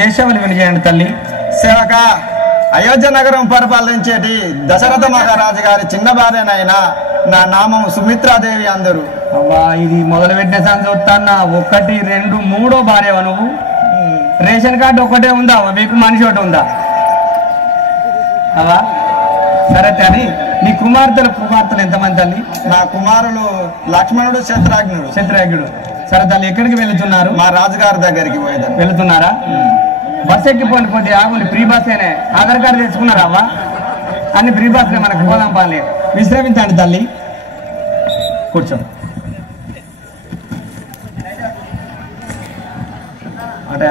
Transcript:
దేశావళి వినిచేయండి తల్లి. సేవక, అయోధ్య నగరం పరిపాలించేటి దశరథ మహారాజు గారి చిన్న భార్యనైనా నా నామం సుమిత్రాదేవి అందరు. అవ్వా, ఇది మొదలు పెట్టిన సార్ చూస్తాన్నా 1, 2, 3 భార్యవా నువ్వు? రేషన్ కార్డు ఒకటే ఉందా? మీకు మనిషి ఒకటి ఉందా? అవా సరే కానీ నీ కుమార్తెలు ఎంతమంది తల్లి? నా కుమారులు లక్ష్మణుడు, శత్రుఘ్నుడు. సరే తల్లి, ఎక్కడికి వెళుతున్నారు? మా రాజుగారి దగ్గరికి వెళుతున్నారా? బస్ ఎక్కిపోండి, కొద్ది ఆగుండి. ఫ్రీ బస్సేనే. ఆధార్ కార్డు తెచ్చుకున్నారా అవ్వ? అన్ని ఫ్రీ బస్సే, మనకు పోదాం పాలే. విశ్రమించండి తల్లి, కూర్చో. అంటే